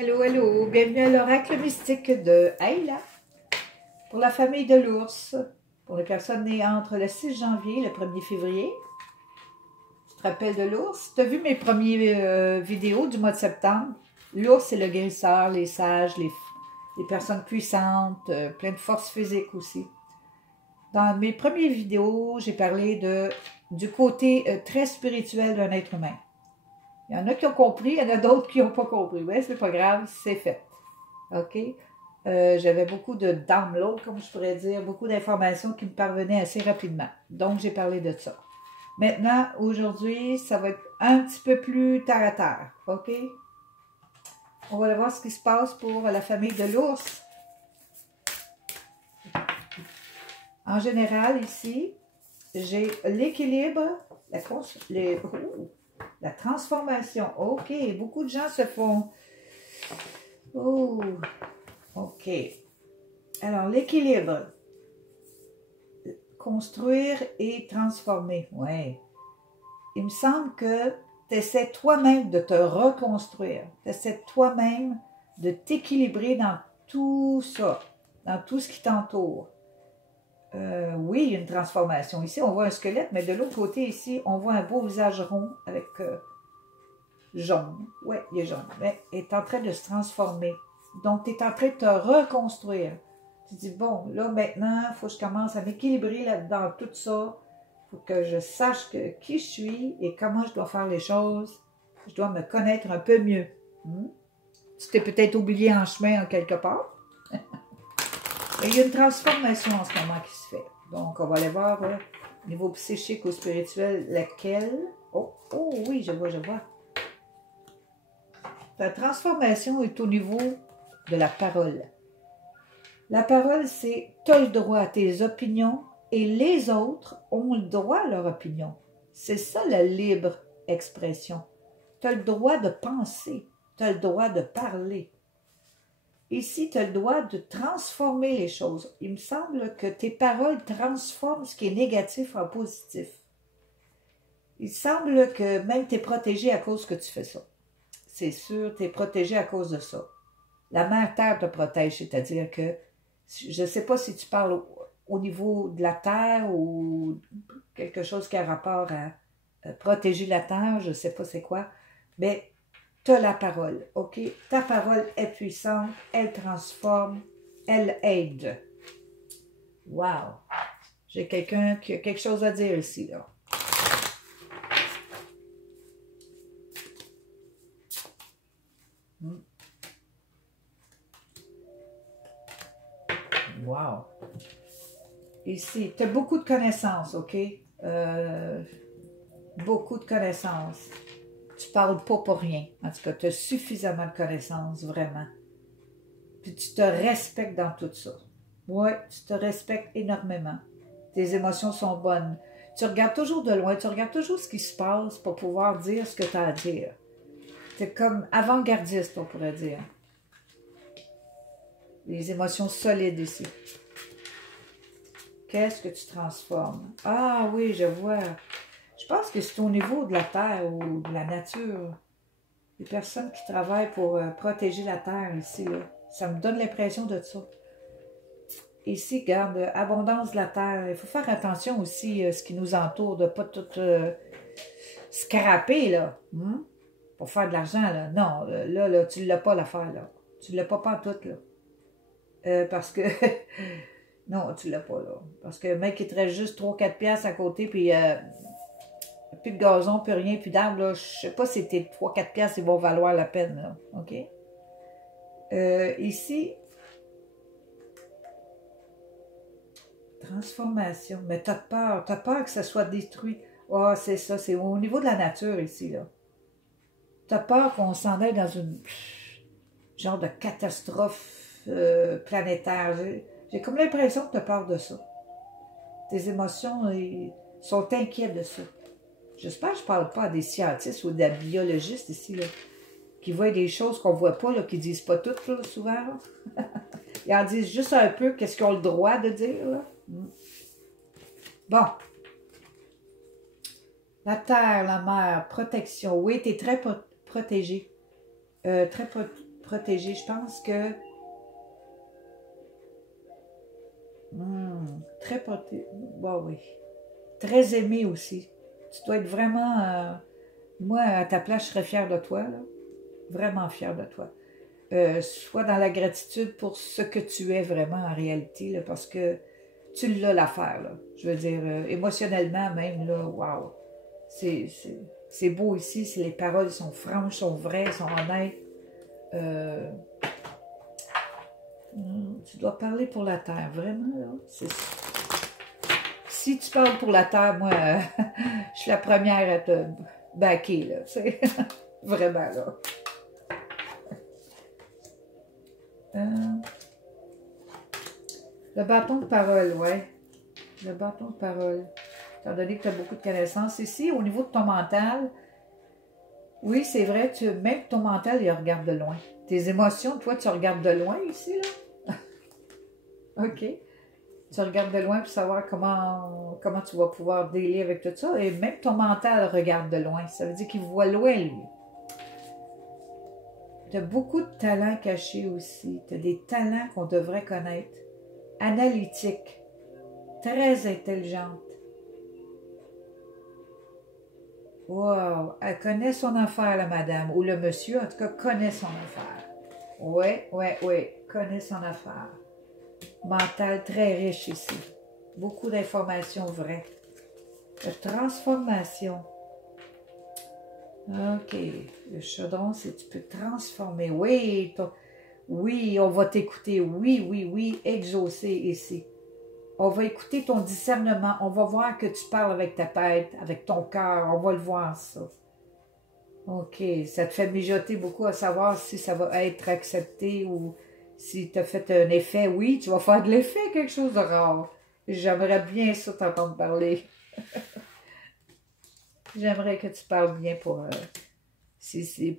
Hello, hello! Bienvenue à l'oracle mystique de Ayla pour la famille de l'ours. Pour les personnes nées entre le 6 janvier et le 1er février. Tu te rappelles de l'ours? Tu as vu mes premières vidéos du mois de septembre? L'ours, c'est le guérisseur, les sages, les personnes puissantes, plein de force physique aussi. Dans mes premières vidéos, j'ai parlé du côté très spirituel d'un être humain. Il y en a qui ont compris, il y en a d'autres qui n'ont pas compris. Oui, c'est pas grave, c'est fait. OK? J'avais beaucoup de downloads, comme je pourrais dire, beaucoup d'informations qui me parvenaient assez rapidement. Donc, j'ai parlé de ça. Maintenant, aujourd'hui, ça va être un petit peu plus terre à terre. OK? On va aller voir ce qui se passe pour la famille de l'ours. En général, ici, j'ai l'équilibre, la transformation. OK, beaucoup de gens se font... Oh, OK. Alors, l'équilibre. Construire et transformer. Oui. Il me semble que tu essaies toi-même de te reconstruire. Tu essaies toi-même de t'équilibrer dans tout ça, dans tout ce qui t'entoure. Oui, il y a une transformation. Ici, on voit un squelette, mais de l'autre côté, ici, on voit un beau visage rond avec jaune. Oui, il est jaune. Mais il est en train de se transformer. Donc, tu es en train de te reconstruire. Tu dis, bon, là, maintenant, il faut que je commence à m'équilibrer là-dedans, tout ça. Il faut que je sache qui je suis et comment je dois faire les choses. Je dois me connaître un peu mieux. Tu t'es peut-être oublié en chemin en quelque part. Il y a une transformation en ce moment qui se fait. Donc, on va aller voir au niveau psychique ou spirituel, laquelle. Oh, oh oui, je vois, je vois. La transformation est au niveau de la parole. La parole, c'est « tu as le droit à tes opinions et les autres ont le droit à leur opinion ». C'est ça la libre expression. Tu as le droit de penser, tu as le droit de parler. Ici, tu as le droit de transformer les choses. Il me semble que tes paroles transforment ce qui est négatif en positif. Il semble que même tu es protégé à cause que tu fais ça. C'est sûr, tu es protégé à cause de ça. La mère Terre te protège, c'est-à-dire que, je ne sais pas si tu parles au niveau de la Terre ou quelque chose qui a rapport à protéger la Terre, je ne sais pas c'est quoi, mais tu as la parole, OK? Ta parole est puissante, elle transforme, elle aide. Wow! J'ai quelqu'un qui a quelque chose à dire ici, là. Wow! Ici, tu as beaucoup de connaissances, OK? Beaucoup de connaissances. Tu parles pas pour rien. En tout cas, tu as suffisamment de connaissances, vraiment. Puis tu te respectes dans tout ça. Oui, tu te respectes énormément. Tes émotions sont bonnes. Tu regardes toujours de loin, tu regardes toujours ce qui se passe pour pouvoir dire ce que tu as à dire. C'est comme avant-gardiste, on pourrait dire. Les émotions solides ici. Qu'est-ce que tu transformes? Ah oui, je vois. Je pense que c'est au niveau de la terre ou de la nature. Les personnes qui travaillent pour protéger la terre ici, là. Ça me donne l'impression de ça. Ici, regarde, abondance de la terre. Il faut faire attention aussi à ce qui nous entoure, de ne pas tout scraper, là. Pour faire de l'argent, là. Non, là, tu ne l'as pas l'affaire, là. Tu ne l'as pas pantoute, là. Parce que... non, tu ne l'as pas, là. Parce que le mec, il te reste juste 3-4 piastres à côté, puis... plus de gazon, plus rien, plus d'arbres, là. Je sais pas si tes 3-4 piastres, ils vont valoir la peine, là. OK? Ici, transformation. Mais t'as peur que ça soit détruit. Ah, oh, c'est ça, c'est au niveau de la nature, ici, là. T'as peur qu'on s'en aille dans une genre de catastrophe planétaire. J'ai comme l'impression que t'as peur de ça. Tes émotions, ils sont inquiets de ça. J'espère que je ne parle pas à des scientifiques ou des biologistes ici, là, qui voient des choses qu'on ne voit pas, là, qui ne disent pas toutes, là, souvent. Là. Ils en disent juste un peu qu'est-ce qu'ils ont le droit de dire. Là. Bon. La terre, la mer, protection. Oui, tu es très protégé. Très protégé. Je pense que... très protégé. Bon, oui. Très aimé aussi. Tu dois être vraiment... moi, à ta place, je serais fière de toi, là. Vraiment fière de toi. Sois dans la gratitude pour ce que tu es vraiment en réalité, là, parce que tu l'as l'affaire, là. Je veux dire, émotionnellement même, là, wow. C'est beau ici, les paroles sont franches, sont vraies, sont honnêtes. Tu dois parler pour la terre, vraiment, là. Si tu parles pour la terre, moi, je suis la première à te backer, là, tu sais. Vraiment, là. Le bâton de parole, ouais. Le bâton de parole. Étant donné que tu as beaucoup de connaissances. Ici, au niveau de ton mental, oui, c'est vrai, même ton mental, il regarde de loin. Tes émotions, toi, tu regardes de loin ici, là. OK. Tu regardes de loin pour savoir comment tu vas pouvoir dealer avec tout ça. Et même ton mental regarde de loin. Ça veut dire qu'il voit loin, lui. Tu as beaucoup de talents cachés aussi. Tu as des talents qu'on devrait connaître. Analytique. Très intelligente. Wow! Elle connaît son affaire, la madame. Ou le monsieur, en tout cas, connaît son affaire. Oui. Connaît son affaire. Mental très riche ici. Beaucoup d'informations vraies. De transformation. OK. Le chaudron, c'est tu peux transformer. Oui, oui, on va t'écouter. Oui. Exaucer ici. On va écouter ton discernement. On va voir que tu parles avec ta tête, avec ton cœur. On va le voir, ça. OK. Ça te fait mijoter beaucoup à savoir si ça va être accepté ou si tu as fait un effet. Oui, tu vas faire de l'effet, quelque chose de rare. J'aimerais bien ça t'entendre parler. J'aimerais que tu parles bien pour...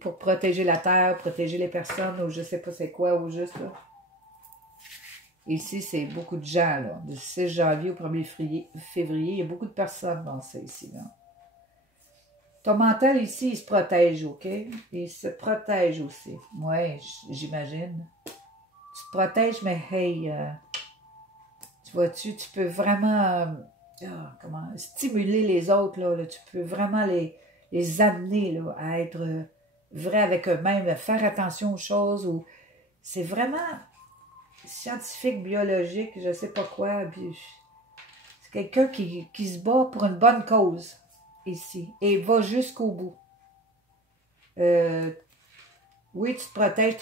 pour protéger la terre, protéger les personnes, ou je sais pas c'est quoi, ou juste là. Ici, c'est beaucoup de gens, là. Du 6 janvier au 1er février, il y a beaucoup de personnes dans ça ici, là. Ton mental ici, il se protège, OK? Il se protège aussi. Oui, j'imagine. Tu te protèges, mais hey, tu vois-tu, tu peux vraiment stimuler les autres, là, tu peux vraiment les amener là, à être vrais avec eux-mêmes, faire attention aux choses. Ou c'est vraiment scientifique, biologique, je sais pas quoi. C'est quelqu'un qui se bat pour une bonne cause ici et va jusqu'au bout. Oui, tu te protèges,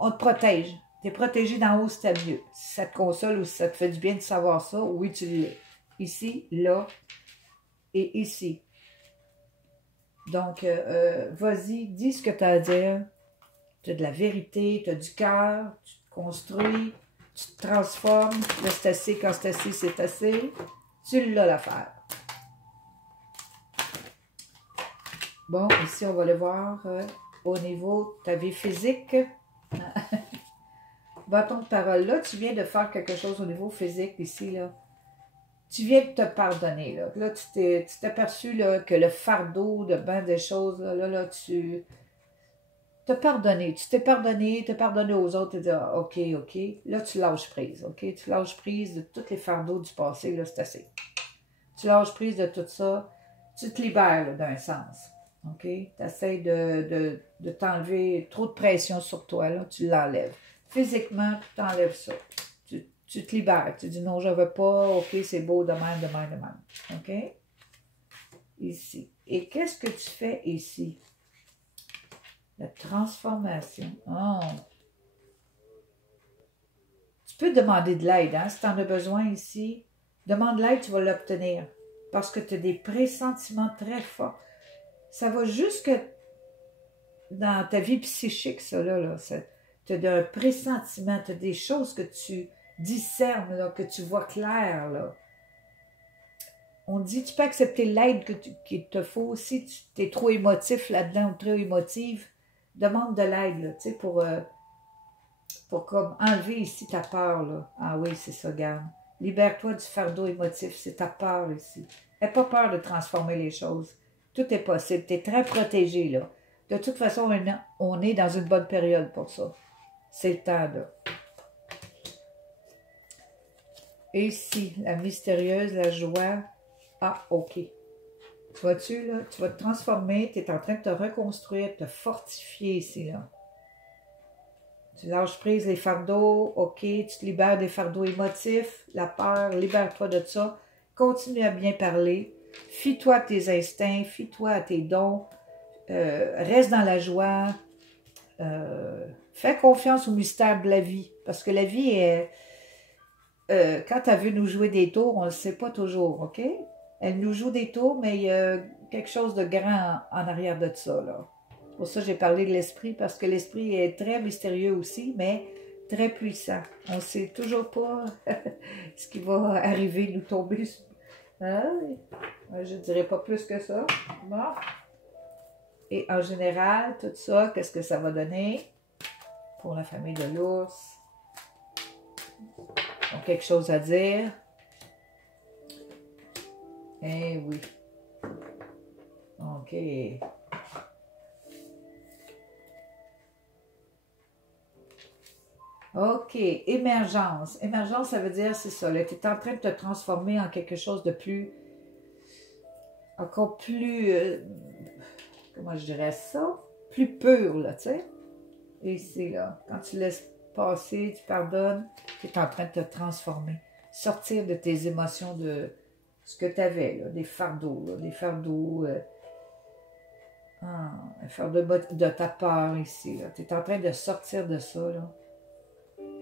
on te protège. Tu es protégé d'en haut, c'était mieux. Si ça te console ou si ça te fait du bien de savoir ça, oui, tu l'es. Ici, là et ici. Donc, vas-y, dis ce que tu as à dire. Tu as de la vérité, tu as du cœur, tu te construis, tu te transformes. Là, c'est assez, quand c'est assez, c'est assez. Tu l'as l'affaire. Bon, ici, on va le voir au niveau de ta vie physique. Bâton de parole, là, tu viens de faire quelque chose au niveau physique ici, là. Tu viens de te pardonner, là. Là, tu t'es aperçu, là, que le fardeau de ben des choses, là, tu t'as pardonné. Tu t'es pardonné aux autres, tu dis, ah, OK. Là, tu lâches prise, OK? Tu lâches prise de tous les fardeaux du passé, là, c'est assez. Tu lâches prise de tout ça. Tu te libères, d'un sens, OK? Tu essaies de t'enlever trop de pression sur toi, là, tu l'enlèves. Physiquement, tu t'enlèves ça. Tu te libères. Tu dis non, je ne veux pas. OK, c'est beau, de même. OK? Ici. Et qu'est-ce que tu fais ici? La transformation. Oh. Tu peux demander de l'aide, hein? Si tu en as besoin ici, demande l'aide, tu vas l'obtenir. Parce que tu as des pressentiments très forts. Ça va jusque dans ta vie psychique, ça, là. Tu as un pressentiment, tu as des choses que tu discernes, là, que tu vois clair, là. On dit, tu peux accepter l'aide qu'il te faut. Si tu es trop émotif là-dedans ou trop émotive, demande de l'aide, là, tu sais, pour comme enlever ici ta peur, là. Ah oui, c'est ça, garde. Libère-toi du fardeau émotif, c'est ta peur ici. N'aie pas peur de transformer les choses. Tout est possible. Tu es très protégé, là. De toute façon, on est dans une bonne période pour ça. C'est le temps, là. Et ici, la mystérieuse, la joie. Ah, OK. Tu vois-tu, là? Tu vas te transformer, tu es en train de te reconstruire, de te fortifier ici, là. Tu lâches prise les fardeaux, OK, tu te libères des fardeaux émotifs, la peur, libère-toi de ça. Continue à bien parler. Fie-toi à tes instincts, fie-toi à tes dons. Reste dans la joie. Fais confiance au mystère de la vie. Parce que la vie est... quand elle veut nous jouer des tours, on ne le sait pas toujours, OK? Elle nous joue des tours, mais il y a quelque chose de grand en arrière de ça, là. Pour ça, j'ai parlé de l'esprit, parce que l'esprit est très mystérieux aussi, mais très puissant. On ne sait toujours pas ce qui va arriver, nous tomber. Hein? Je ne dirais pas plus que ça. Bon. Et en général, tout ça, qu'est-ce que ça va donner pour la famille de l'ours? Ils ont quelque chose à dire. Eh oui. OK. OK. Émergence. Émergence, ça veut dire, c'est ça. Tu es en train de te transformer en quelque chose de plus... Encore plus... comment je dirais ça? Plus pur, là, tu sais. Et ici, là, quand tu laisses passer, tu pardonnes, tu es en train de te transformer. Sortir de tes émotions, de ce que tu avais, là, des fardeaux, là, des fardeaux... un fardeau de ta peur ici, là. Tu es en train de sortir de ça, là.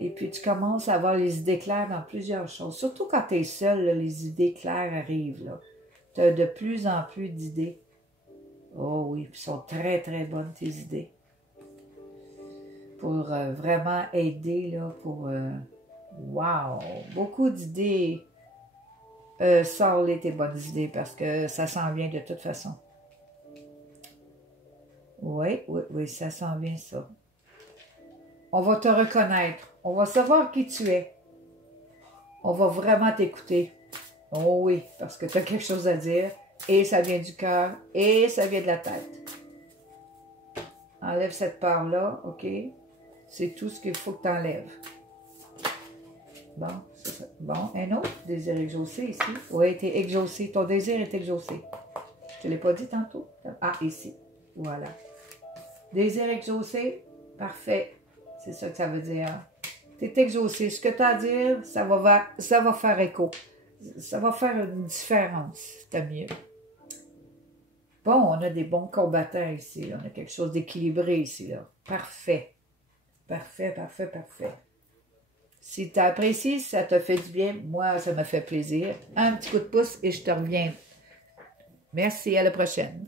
Et puis, tu commences à avoir les idées claires dans plusieurs choses. Surtout quand tu es seul, là, les idées claires arrivent, là. Tu as de plus en plus d'idées. Oh oui, puis sont très, très bonnes, tes idées. Pour vraiment aider, là, pour... wow! Beaucoup d'idées. Sors-les tes bonnes idées, parce que ça s'en vient de toute façon. Oui, oui, oui, ça s'en vient, ça. On va te reconnaître. On va savoir qui tu es. On va vraiment t'écouter. Oh oui, parce que tu as quelque chose à dire. Et ça vient du cœur. Et ça vient de la tête. Enlève cette part-là, OK? C'est tout ce qu'il faut que tu enlèves. Bon, c'est ça. Bon, un autre désir exaucé ici. Oui, tu es exaucé. Ton désir est exaucé. Je ne l'ai pas dit tantôt. Ah, ici. Voilà. Désir exaucé. Parfait. C'est ça que ça veut dire. Tu es exaucé. Ce que tu as à dire, ça va faire écho. Ça va faire une différence. C'est mieux. Bon, on a des bons combattants ici. On a quelque chose d'équilibré ici. Là. Parfait. Parfait, parfait, parfait. Si tu apprécies, ça te fait du bien. Moi, ça me fait plaisir. Un petit coup de pouce et je te reviens. Merci, à la prochaine.